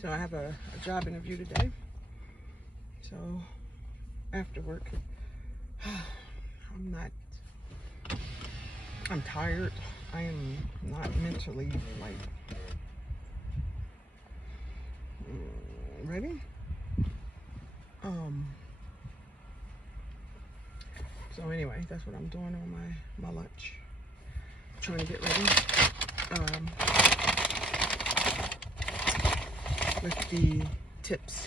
So I have a job interview today. So after work, I'm tired. I am not mentally like ready. So anyway, that's what I'm doing on my lunch. Trying to get ready. With the tips.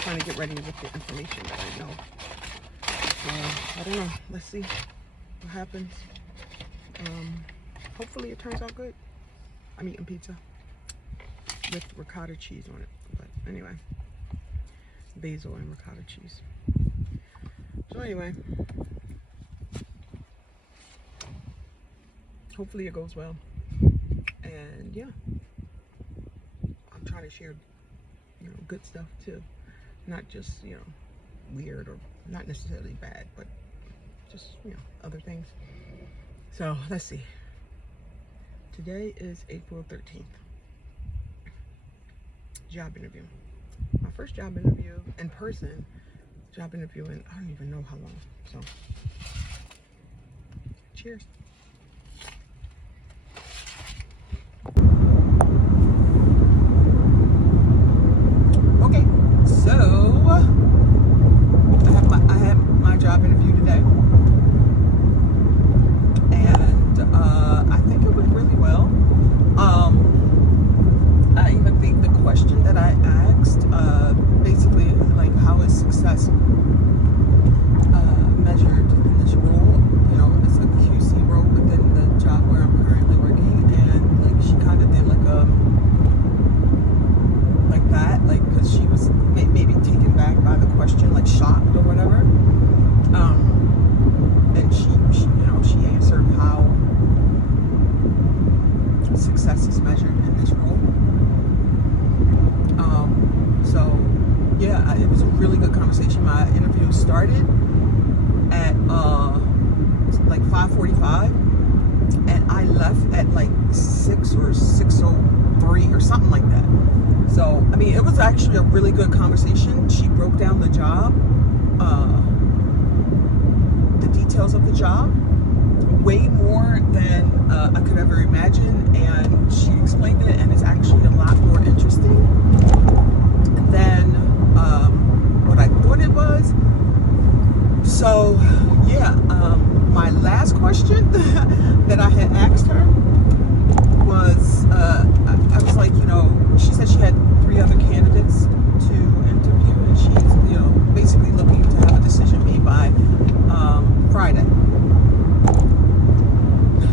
Trying to get ready with the information that I know. I don't know. Let's see what happens. Hopefully it turns out good. I'm eating pizza with ricotta cheese on it. But anyway, basil and ricotta cheese. So anyway, hopefully it goes well. And yeah, I'm trying to share, good stuff too. Not just, weird or not necessarily bad, but just, other things. So let's see. Today is April 13th. Job interview. My first job interview in person. Job interview in I don't even know how long. So cheers. Okay, so I had my job interview today, and I think it went really well. I even think the question that I asked, basically, like, how is success measured in this role? It's a QC role within the job where I'm currently working, and like she kind of did like that, because she was maybe taken back by the question, like shocked or whatever. And she answered how success is measured in this role. So yeah, it was a really good conversation. My interview started at like 5:45, and I left at like 6 or 6:03 or something like that. So I mean, it was actually a really good conversation. She broke down the job, the details of the job, way more than I could ever imagine, and she explained it, and it's actually a lot more interesting than what I thought it was. So yeah, my last question that I had asked her was, I was like, she said she had 3 other candidates to interview, and she's, basically looking to have a decision made by Friday.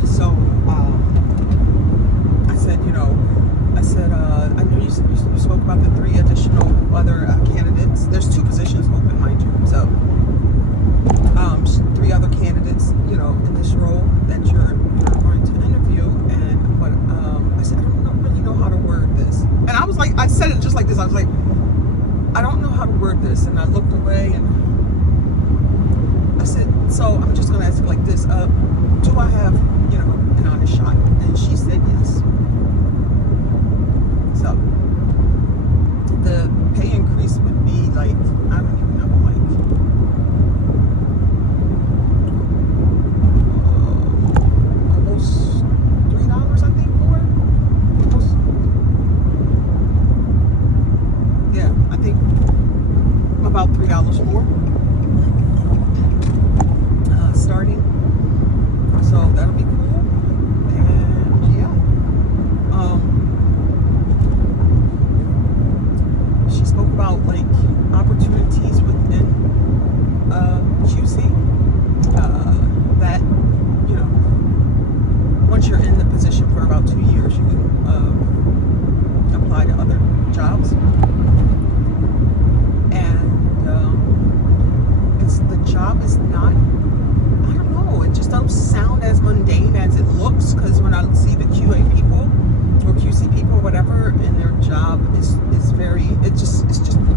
So I said, I know you spoke about the 3 additional other candidates. There's 2 positions open, mind you. So 3 other candidates, in this role that you're going to interview. And but I said, I don't really know how to word this. And I was like, I said it just like this. I was like, I don't know how to word this. And I looked away, and I said, so I'm just going to ask you like this. Do I have, an honest shot? And she said yes. So the pay increase would be like, I don't even know, like almost $3, I think, more. Almost. Yeah, I think about $3 more. Starting. So that'll be cool. And yeah. She spoke about like opportunities within QC, that once you're in the position for about 2 years, you can apply to other jobs. And the job is not, I don't know, it just doesn't sound as mundane as it looks, because when I see the QA people or QC people, whatever, and their job is very, it's just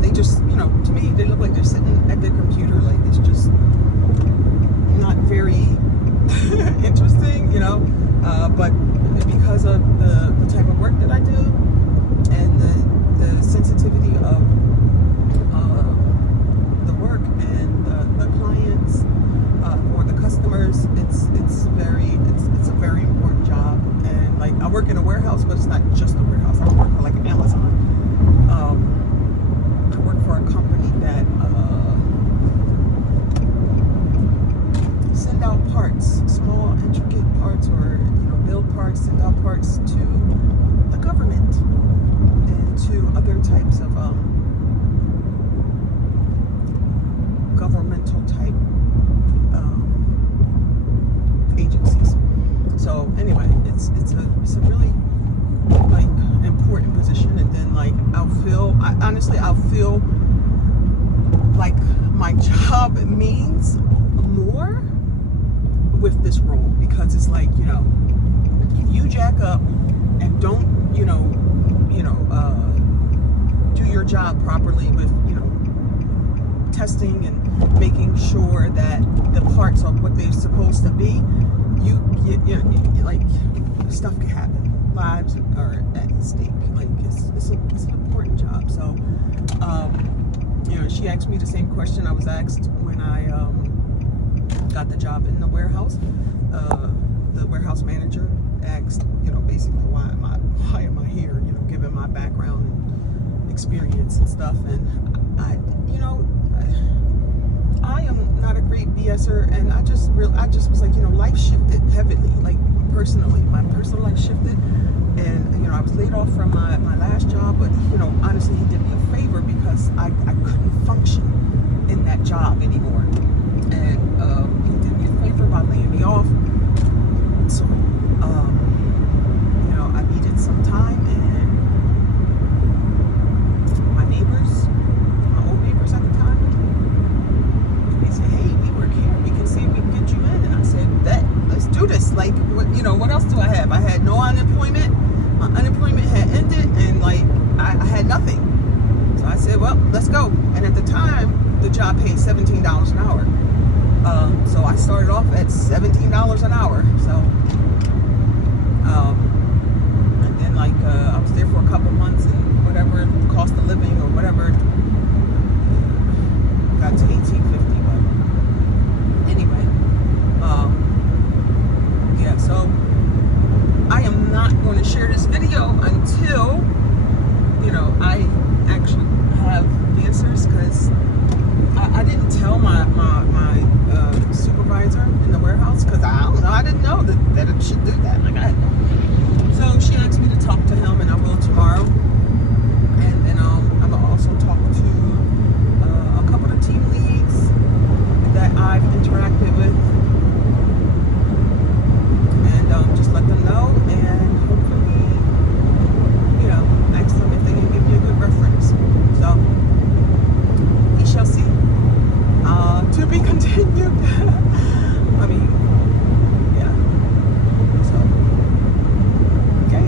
they just, to me, they look like they're sitting at their computer. Like, it's just not very interesting, But because of the type of work that I do and the sensitivity of the work and the clients or the customers, it's a very important job. And like, I work in a warehouse, but it's not just a warehouse. I work for like Amazon. I work for a company that send out parts, small intricate parts, or build parts, send out parts to the government and to other types of governmental type agencies. So anyway, it's a really like important position. And then like I'll feel like my job means more with this role, because it's like, if you jack up and don't do your job properly with testing and making sure that the parts are what they're supposed to be, like stuff can happen. Lives are at stake. Like it's an important job. So she asked me the same question I was asked when I got the job in the warehouse. The warehouse manager asked, basically why am I here? Given my background and experience and stuff. And I am not a great BSer, and I just was like, life shifted heavily. Like personally, my personal life shifted, and I was laid off from my last job. But honestly, he did me a favor, because I couldn't function in that job anymore, and he did me a favor by laying me off. So I needed some time, and my old neighbors at the time, they said, hey, we work here, we can see if we can get you in. And I said, bet, let's do this. Like, what else do I have? I had no unemployment. My unemployment had ended, and like I had nothing. So I said, well, let's go. And at the time, the job paid $17 an hour. So I started off at $17 an hour. So and then like I was there for a couple months, and whatever cost of living or whatever got to $18.50. But anyway, yeah. So I am not going to share this video until I actually have answers, because I didn't tell my supervisor in the warehouse, because I don't know, I didn't know that it should do that. Like so she asked me to talk to him, and I will tomorrow. And then I will also talk to a couple of team leads that I've interacted with, and just let them know, and hopefully ask them if they can give me a good reference. So we shall see. To be continued. I mean, yeah. So, okay.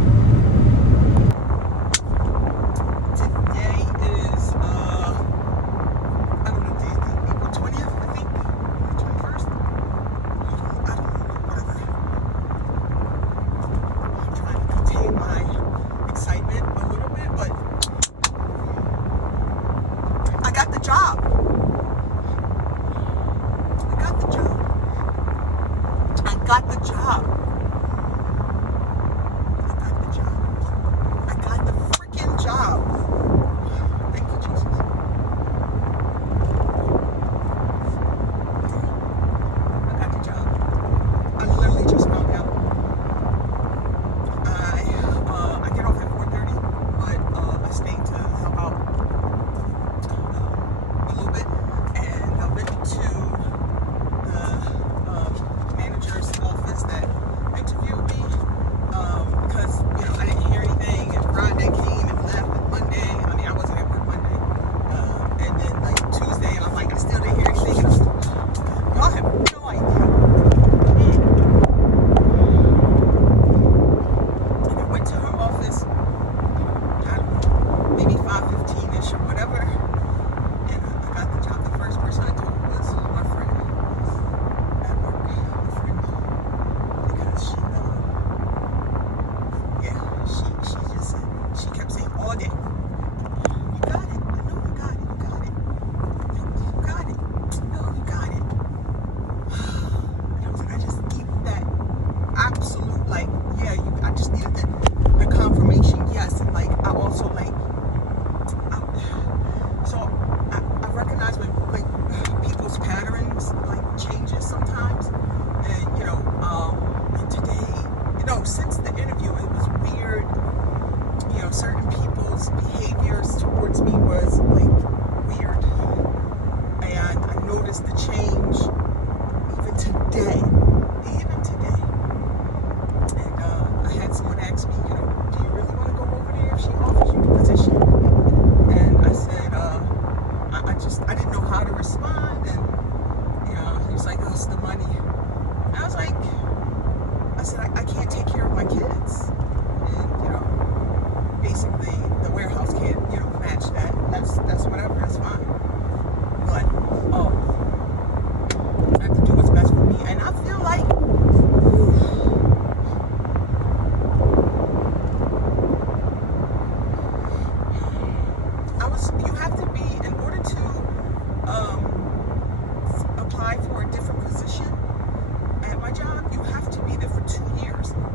Today is, I don't know, April 20th, I think? 21st? I don't know, whatever. I'm trying to contain my excitement a little bit, but I got the job. I got the job. I got the freaking job. Thank you, Jesus. I got the job. I literally just found out. I get off at 4:30, but I stayed to help out a little bit, and I went to the manager's office that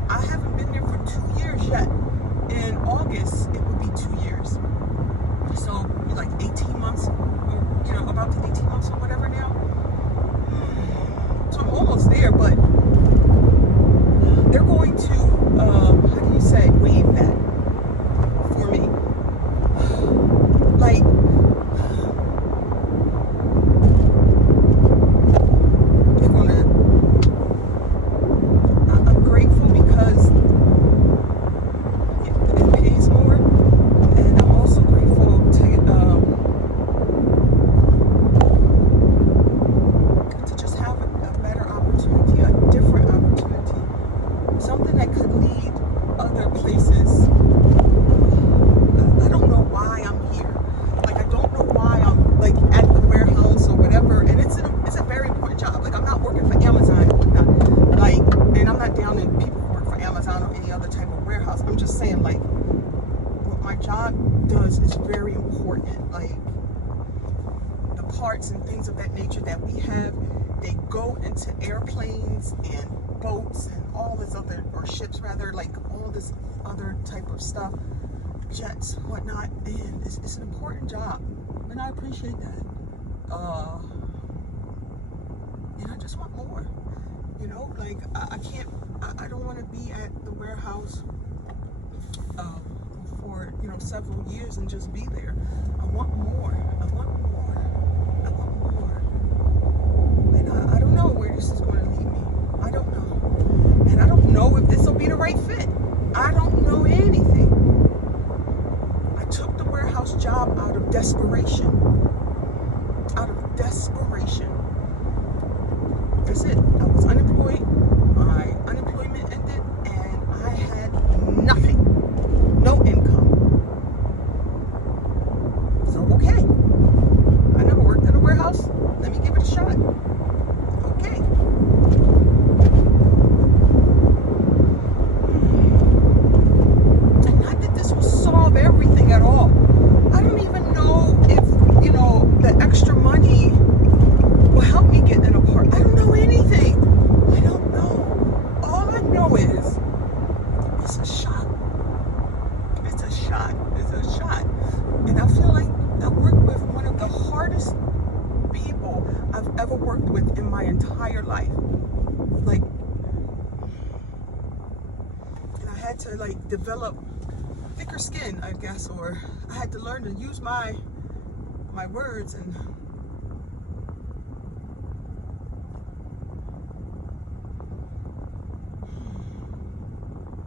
I haven't been there for 2 years yet. In August, it would be 2 years. So like 18 months, or, you know, about to 18 months or whatever now. So I'm almost there, but they're going to, how do you say, waive that for me. Like, they're gonna, I'm grateful because it pays more, and I'm also grateful to just have a better opportunity, a different opportunity, something that could lead other places. I don't know why I'm here. Like, I don't know why I'm like at the warehouse or whatever. And it's a very important job. Like, I'm not working for Amazon or whatnot. Like, and I'm not down in people who work for Amazon or any other type of warehouse. I'm just saying, like, what my job does is very important. Like, the parts and things of that nature that we have, they go into airplanes and boats and all this other, or ships rather, like all this other type of stuff, jets, whatnot, and it's an important job, and I appreciate that. And I just want more, you know, like I can't, I don't want to be at the warehouse for, you know, several years and just be there. I want more. I want more. I want more. And I don't know where this is going to lead me. I don't know. And I don't know if this will be the right fit. I don't know anything. I took the warehouse job out of desperation. Out of desperation. That's it. I was unemployed. My unemployment ended and I had nothing. No income. So, okay. I never worked in a warehouse. Let me give it a shot. Okay. And not that this will solve everything at all. I don't even know if, you know, the extra money will help me get an apartment. I don't know anything. I don't know. All I know is it's a shot. It's a shot. It's a shot. And I feel like I work with one of the hardest people I've ever worked with in my entire life. Like, and I had to like develop thicker skin, I guess, or I had to learn to use my words and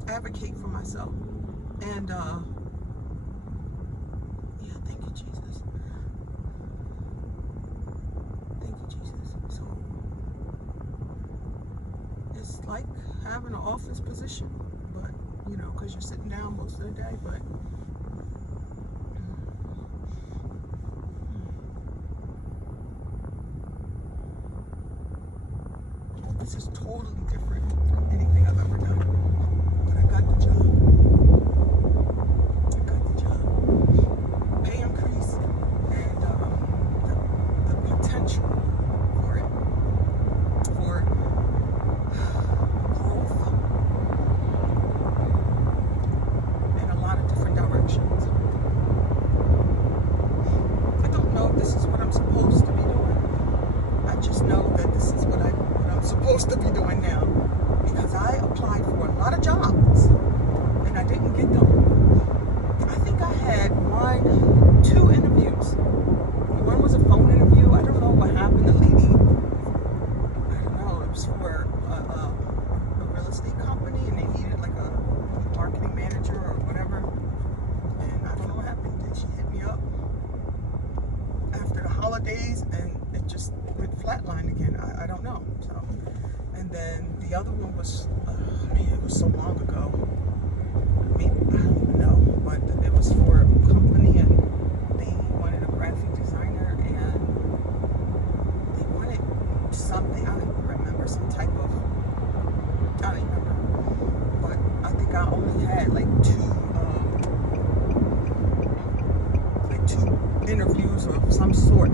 advocate for myself. And yeah, thank you, Jesus. Thank you, Jesus. So it's like having an office position, but you know, because you're sitting down most of the day, but this is totally different from anything I've ever done. But I got the job. I got the job. Pay increase and the potential for it, for growth in a lot of different directions. I don't know if this is what I'm supposed to be doing. I just know that this is what I'm supposed to be doing now, because I applied for a lot of jobs and I didn't get them. I think I had 2 interviews. One was a phone interview. I don't know what happened. The lady, I don't know, it was for a real estate company and they needed like a marketing manager or whatever, and I don't know what happened. She hit me up after the holidays and it just went flatline again. I don't know. So, and then the other one was, man, it was so long ago. Maybe, I don't even know, but it was for a company and they wanted a graphic designer and they wanted something, I don't even remember, some type of, I don't even remember, but I think I only had like two interviews of some sort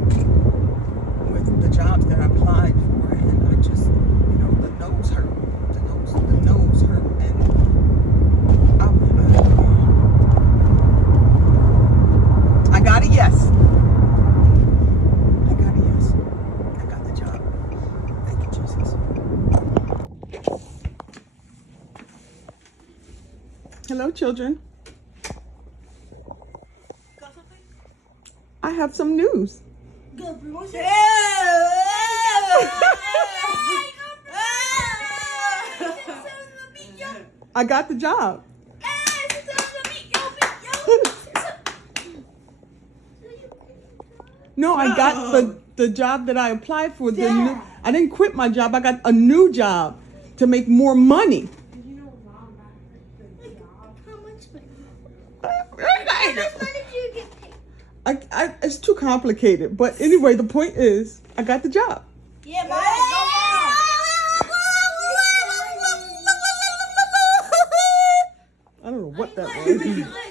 with the jobs that I applied for, and I just, you know, the nose hurt, the nose hurt, and Hello, children. Got something? I have some news. Go, promotion. I got the job. No, I got the job that I applied for. I didn't quit my job. I got a new job to make more money. You know, Mom, the job. How much money? I- did you get paid? it's too complicated. But anyway, the point is, I got the job. Yeah, Mom. I don't know what that was.